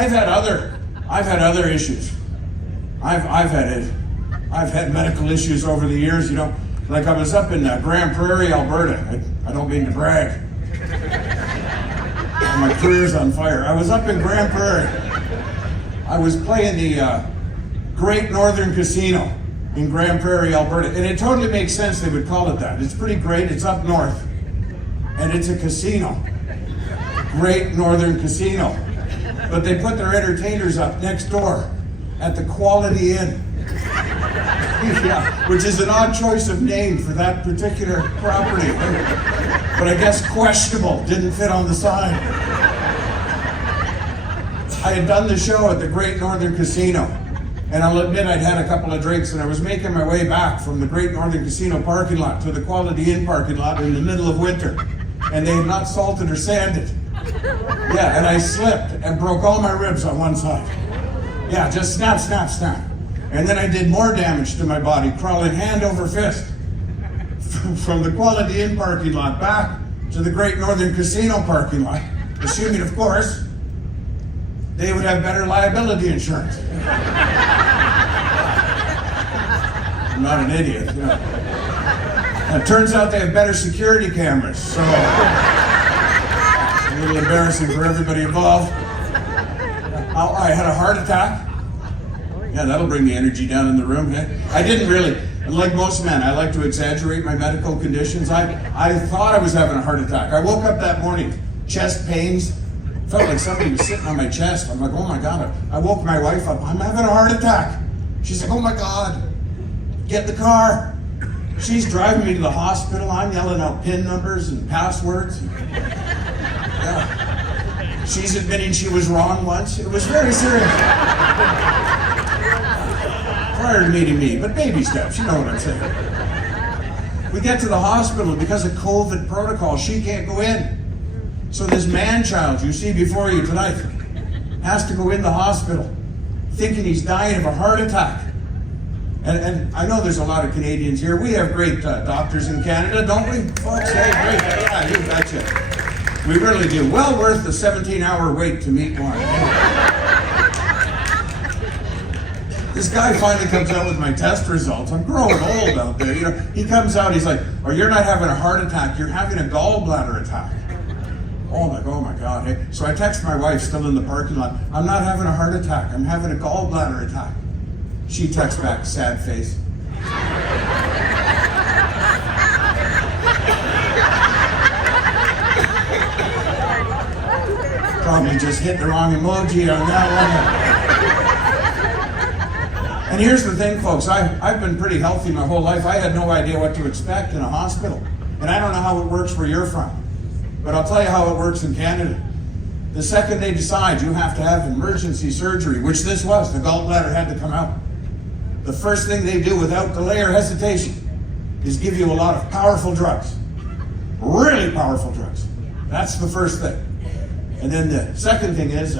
I've had other issues. I've had medical issues over the years, you know. Like I was up in Grande Prairie, Alberta. I don't mean to brag. My career's on fire. I was up in Grande Prairie. I was playing the Great Northern Casino in Grande Prairie, Alberta. And it totally makes sense they would call it that. It's pretty great. It's up north. And it's a casino. Great Northern Casino. But they put their entertainers up next door at the Quality Inn. Yeah, which is an odd choice of name for that particular property. But I guess questionable, didn't fit on the sign. I had done the show at the Great Northern Casino, and I'll admit I'd had a couple of drinks, and I was making my way back from the Great Northern Casino parking lot to the Quality Inn parking lot in the middle of winter, and they had not salted or sanded. Yeah, and I slipped and broke all my ribs on one side. Yeah, just snap, snap, snap. And then I did more damage to my body, crawling hand over fist from the Quality Inn parking lot back to the Great Northern Casino parking lot, assuming, of course, they would have better liability insurance. I'm not an idiot, you know. And it turns out they have better security cameras, so a little embarrassing for everybody involved. I had a heart attack. Yeah, that'll bring the energy down in the room. Yeah. I didn't really, like most men, I like to exaggerate my medical conditions. I thought I was having a heart attack. I woke up that morning, chest pains. Felt like somebody was sitting on my chest. I'm like, oh my God. I woke my wife up. I'm having a heart attack. She's like, oh my God. Get in the car. She's driving me to the hospital. I'm yelling out PIN numbers and passwords. Yeah. She's admitting she was wrong once. It was very serious. Prior to meeting me, but baby steps, you know what I'm saying. We get to the hospital because of COVID protocol. She can't go in. So this man-child you see before you tonight has to go in the hospital thinking he's dying of a heart attack. And I know there's a lot of Canadians here. We have great doctors in Canada, don't we, folks? Hey, great. Yeah, you betcha. We really do. Well worth the 17-hour wait to meet one. This guy finally comes out with my test results. I'm growing old out there. You know, he comes out, he's like, oh, you're not having a heart attack, you're having a gallbladder attack. Oh my God. Hey. So I text my wife, still in the parking lot, I'm not having a heart attack, I'm having a gallbladder attack. She texts back, sad face. Probably just hit the wrong emoji on that one. And here's the thing, folks, I've been pretty healthy my whole life. I had no idea what to expect in a hospital. And I don't know how it works where you're from, but I'll tell you how it works in Canada. The second they decide you have to have emergency surgery, which this was, the gallbladder had to come out, the first thing they do without delay or hesitation is give you a lot of powerful drugs. Really powerful drugs. That's the first thing. And then the second thing is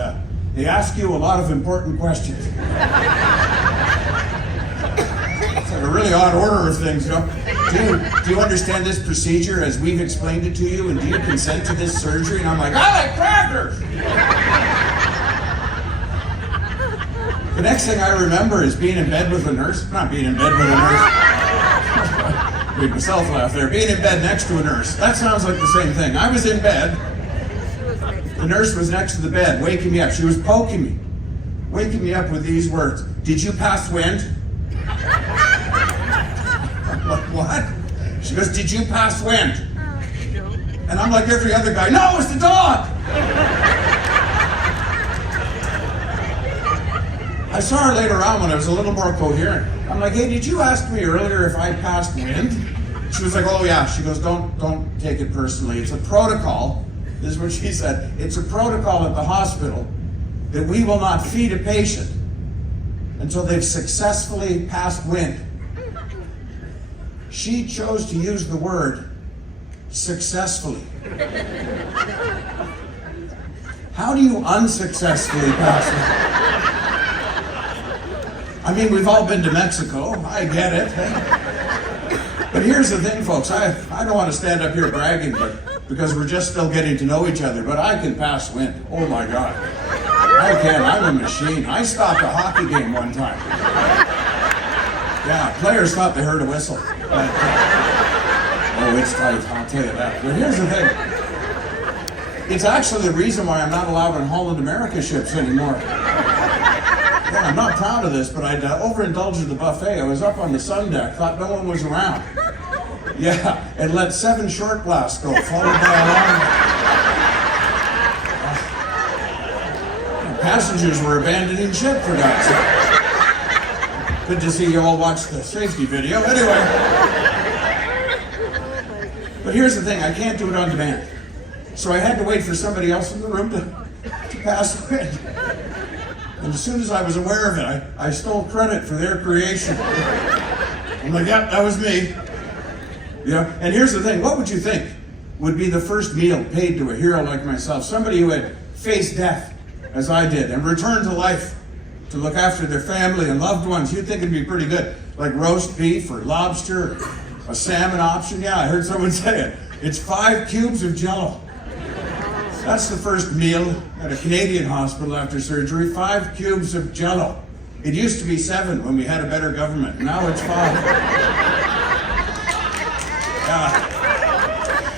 they ask you a lot of important questions. It's like a really odd order of things, you know. Do you understand this procedure as we've explained it to you, and do you consent to this surgery? And I'm like, I like crackers! The next thing I remember is being in bed with a nurse. Not being in bed with a nurse. Made myself laugh there. Being in bed next to a nurse. That sounds like the same thing. I was in bed. The nurse was next to the bed, waking me up. She was poking me. Waking me up with these words. Did you pass wind? I'm like, what? She goes, did you pass wind? And I'm like every other guy, no, it's the dog! I saw her later on when I was a little more coherent. I'm like, hey, did you ask me earlier if I passed wind? She was like, oh yeah. She goes, don't take it personally. It's a protocol. This is what she said. It's a protocol at the hospital that we will not feed a patient until they've successfully passed wind. She chose to use the word successfully. How do you unsuccessfully pass wind? I mean, we've all been to Mexico. I get it. But here's the thing, folks. I don't want to stand up here bragging, but because we're just still getting to know each other, but I can pass wind. Oh my God. I I can. I'm a machine. I stopped a hockey game one time. Yeah, players thought they heard a whistle. But, oh, it's tight, I'll tell you that. But here's the thing. It's actually the reason why I'm not allowed on Holland America ships anymore. Yeah, I'm not proud of this, but I'd overindulged at the buffet. I was up on the sun deck, thought no one was around. Yeah, and let 7 short blasts go, followed by a long. Passengers were abandoning ship, for God's sake. Good to see you all watch the safety video. Anyway. But here's the thing, I can't do it on demand. So I had to wait for somebody else in the room to pass away. And as soon as I was aware of it, I stole credit for their creation. I'm like, yep, that was me. Yeah. And here's the thing, what would you think would be the first meal paid to a hero like myself? Somebody who had faced death, as I did, and returned to life to look after their family and loved ones. You'd think it'd be pretty good, like roast beef or lobster, or a salmon option. Yeah, I heard someone say it. It's 5 cubes of Jell-O. That's the first meal at a Canadian hospital after surgery. 5 cubes of Jell-O. It used to be 7 when we had a better government. Now it's 5.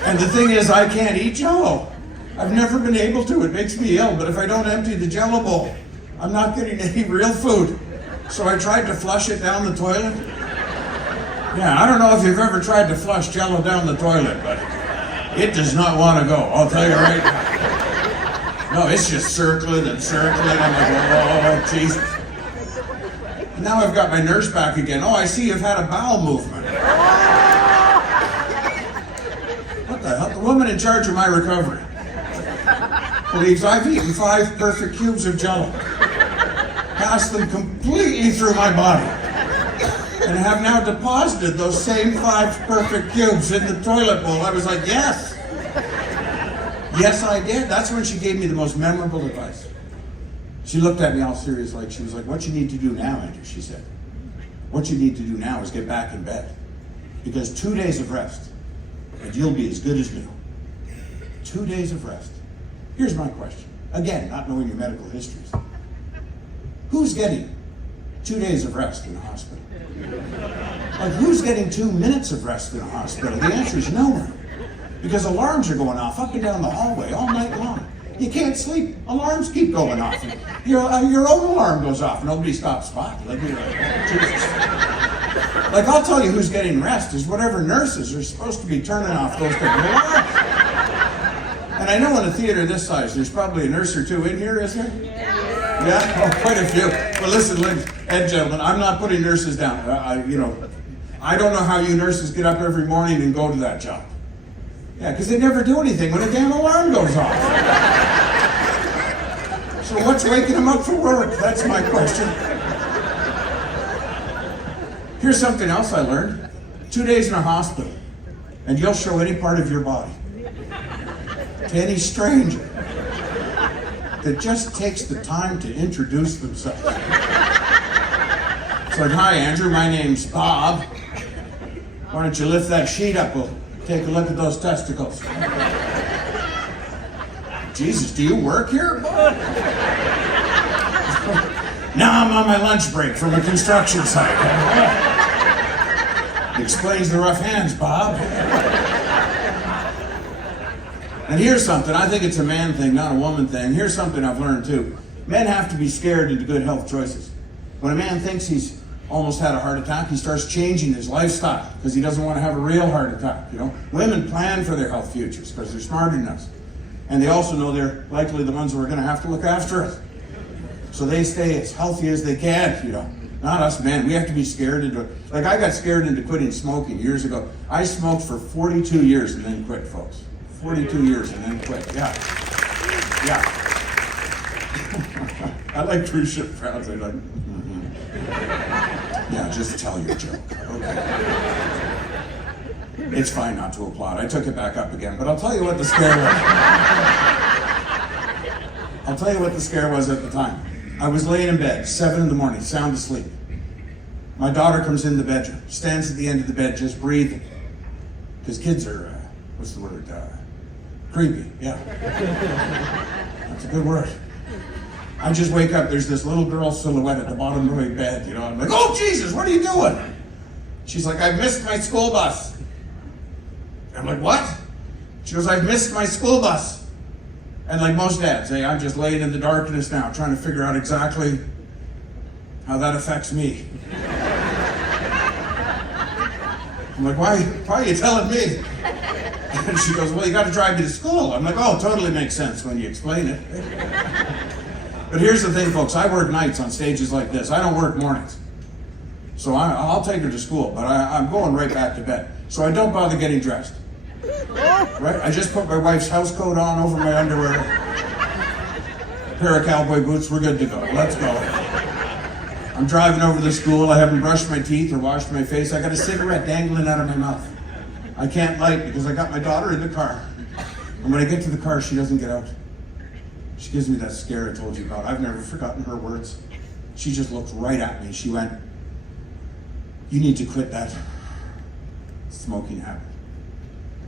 And the thing is, I can't eat Jell-O. I've never been able to. It makes me ill. But if I don't empty the Jell-O bowl, I'm not getting any real food. So I tried to flush it down the toilet. Yeah, I don't know if you've ever tried to flush Jell-O down the toilet, but it does not want to go. I'll tell you right now. No, it's just circling and circling. I'm like, oh, Jesus. Now I've got my nurse back again. Oh, I see you've had a bowel movement. What the hell? The woman in charge of my recovery believes I've eaten 5 perfect cubes of Jell-O, passed them completely through my body, and have now deposited those same 5 perfect cubes in the toilet bowl. I was like, yes. Yes, I did. That's when she gave me the most memorable advice. She looked at me all serious, like she was like, what you need to do now, Andrew, she said. What you need to do now is get back in bed. Because 2 days of rest, and you'll be as good as new. 2 days of rest. Here's my question. Again, not knowing your medical histories. Who's getting 2 days of rest in a hospital? Like, who's getting 2 minutes of rest in a hospital? The answer is no one. Because alarms are going off up and down the hallway all night long. You can't sleep. Alarms keep going off. Your own alarm goes off. Nobody stops spot. Like, Jesus. Like, I'll tell you who's getting rest is whatever nurses are supposed to be turning off those things. And I know in a theater this size, there's probably a nurse or 2 in here, is there? Yeah? Oh, quite a few. But listen, ladies and gentlemen, I'm not putting nurses down. I don't know how you nurses get up every morning and go to that job. Yeah, because they never do anything when a damn alarm goes off. So what's waking them up for work? That's my question. Here's something else I learned. 2 days in a hospital, and you'll show any part of your body to any stranger that just takes the time to introduce themselves. It's like, hi, Andrew, my name's Bob. Why don't you lift that sheet up? We'll take a look at those testicles. Jesus, do you work here? No, I'm on my lunch break from a construction site. Explains the rough hands, Bob. And here's something, I think it's a man thing, not a woman thing. Here's something I've learned too. Men have to be scared into good health choices. When a man thinks he's almost had a heart attack, he starts changing his lifestyle because he doesn't want to have a real heart attack, you know. Women plan for their health futures because they're smarter than us. And they also know they're likely the ones who are going to have to look after us. So they stay as healthy as they can, you know. Not us men. We have to be scared into, like I got scared into quitting smoking years ago. I smoked for 42 years and then quit, folks. 42 years and then quit, yeah. Yeah. I like cruise ship crowds. They're like, yeah, just tell your joke. Okay. It's fine not to applaud. I took it back up again, but I'll tell you what the scare was. I'll tell you what the scare was at the time. I was laying in bed, 7 in the morning, sound asleep. My daughter comes in the bedroom, stands at the end of the bed, just breathing. Because kids are, what's the word? Creepy, yeah. That's a good word. I just wake up, there's this little girl silhouette at the bottom of my bed, you know. I'm like, oh Jesus, what are you doing? She's like, I've missed my school bus. I'm like, what? She goes, I've missed my school bus. And like most dads, I'm just laying in the darkness now, trying to figure out exactly how that affects me. I'm like, why are you telling me? And she goes, well, you got to drive me to school. I'm like, oh, totally makes sense when you explain it. But here's the thing, folks. I work nights on stages like this. I don't work mornings. So I'll take her to school, but I'm going right back to bed. So I don't bother getting dressed. Right? I just put my wife's house coat on over my underwear. A pair of cowboy boots. We're good to go. Let's go. I'm driving over to school. I haven't brushed my teeth or washed my face. I got a cigarette dangling out of my mouth. I can't light because I got my daughter in the car. And when I get to the car, she doesn't get out. She gives me that stare I told you about. I've never forgotten her words. She just looked right at me. She went, you need to quit that smoking habit.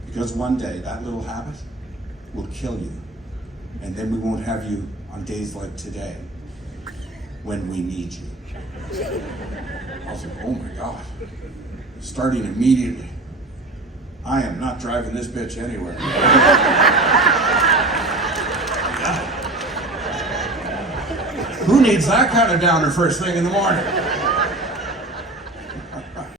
Because one day, that little habit will kill you. And then we won't have you on days like today when we need you. I was like, oh my God. Starting immediately. I am not driving this bitch anywhere. Who needs that kind of downer first thing in the morning?